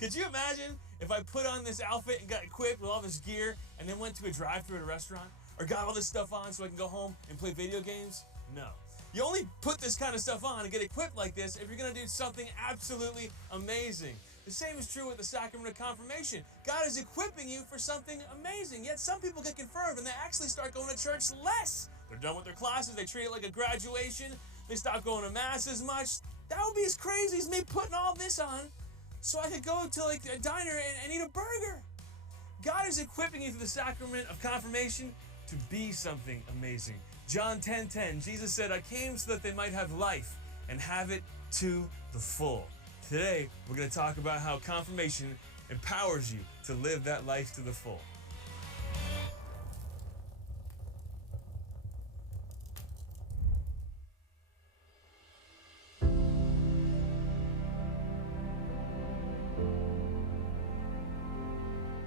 Could you imagine if I put on this outfit and got equipped with all this gear and then went to a drive-thru at a restaurant? Or got all this stuff on so I can go home and play video games? No. You only put this kind of stuff on and get equipped like this if you're going to do something absolutely amazing. The same is true with the sacrament of confirmation. God is equipping you for something amazing. Yet some people get confirmed and they actually start going to church less. They're done with their classes. They treat it like a graduation. They stop going to mass as much. That would be as crazy as me putting all this on so I could go to like a diner and eat a burger. God is equipping you through the sacrament of confirmation to be something amazing. John 10:10, Jesus said, I came so that they might have life and have it to the full. Today, we're going to talk about how confirmation empowers you to live that life to the full.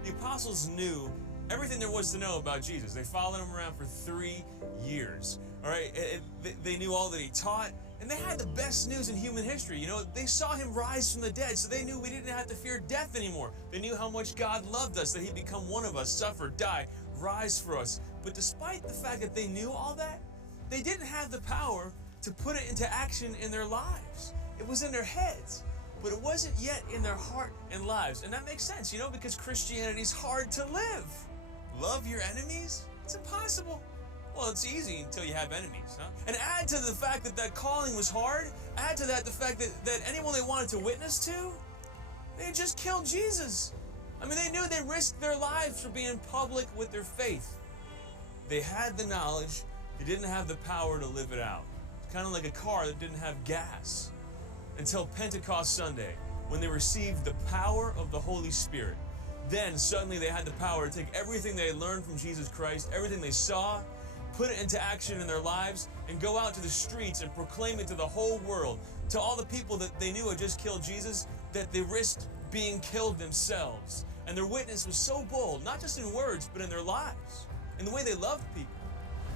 The apostles knew everything there was to know about Jesus. They followed him around for 3 years. All right, they knew all that he taught, and they had the best news in human history. You know, they saw him rise from the dead, so they knew we didn't have to fear death anymore. They knew how much God loved us, that he'd become one of us, suffer, die, rise for us. But despite the fact that they knew all that, they didn't have the power to put it into action in their lives. It was in their heads, but it wasn't yet in their heart and lives. And that makes sense, you know, because Christianity is hard to live. Love your enemies? It's impossible. Well, it's easy until you have enemies, huh? And add to the fact that that calling was hard, add to that the fact that anyone they wanted to witness to, they had just killed Jesus. I mean, they knew they risked their lives for being public with their faith. They had the knowledge, they didn't have the power to live it out. It's kind of like a car that didn't have gas. Until Pentecost Sunday, when they received the power of the Holy Spirit. Then suddenly they had the power to take everything they had learned from Jesus Christ, everything they saw, put it into action in their lives, and go out to the streets and proclaim it to the whole world, to all the people that they knew had just killed Jesus, that they risked being killed themselves. And their witness was so bold, not just in words, but in their lives, in the way they loved people.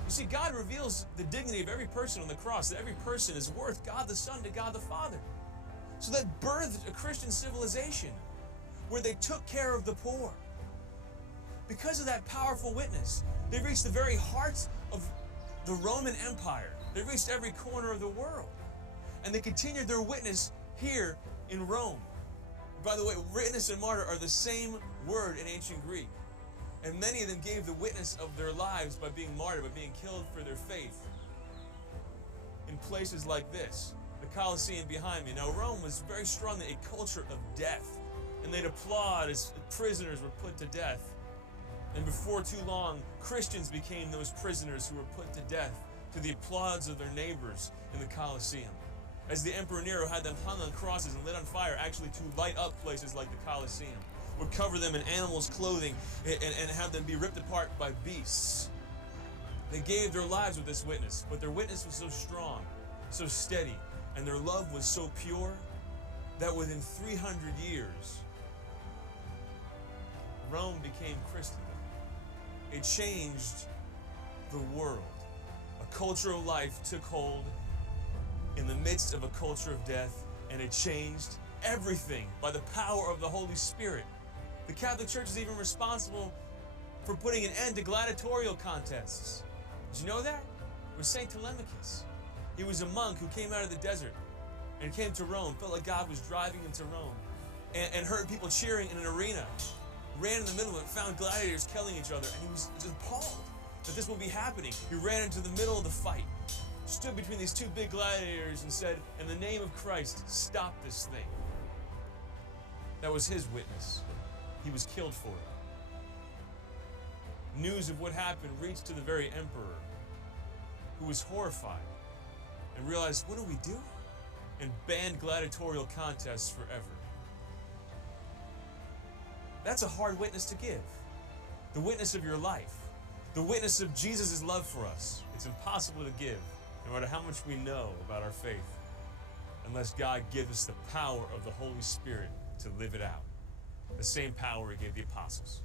You see, God reveals the dignity of every person on the cross, that every person is worth God the Son to God the Father. So that birthed a Christian civilization where they took care of the poor. Because of that powerful witness, they reached the very heart of the Roman Empire. They reached every corner of the world. And they continued their witness here in Rome. By the way, witness and martyr are the same word in ancient Greek. And many of them gave the witness of their lives by being martyred, by being killed for their faith. In places like this, the Colosseum behind me. Now, Rome was very strongly a culture of death. And they'd applaud as prisoners were put to death. And before too long, Christians became those prisoners who were put to death to the applause of their neighbors in the Colosseum. As the Emperor Nero had them hung on crosses and lit on fire, actually to light up places like the Colosseum, would cover them in animals' clothing and have them be ripped apart by beasts. They gave their lives with this witness, but their witness was so strong, so steady, and their love was so pure that within 300 years, Rome became Christendom. It changed the world. A culture of life took hold in the midst of a culture of death, and it changed everything by the power of the Holy Spirit. The Catholic Church is even responsible for putting an end to gladiatorial contests. Did you know that? It was St. Telemachus. He was a monk who came out of the desert and came to Rome, felt like God was driving him to Rome, and heard people cheering in an arena, ran in the middle of it, found gladiators killing each other, and he was just appalled that this would be happening. He ran into the middle of the fight, stood between these two big gladiators and said, in the name of Christ, stop this thing. That was his witness. He was killed for it. News of what happened reached to the very emperor, who was horrified and realized, what are we doing? And banned gladiatorial contests forever. That's a hard witness to give. The witness of your life. The witness of Jesus' love for us. It's impossible to give, no matter how much we know about our faith, unless God gives us the power of the Holy Spirit to live it out. The same power he gave the apostles.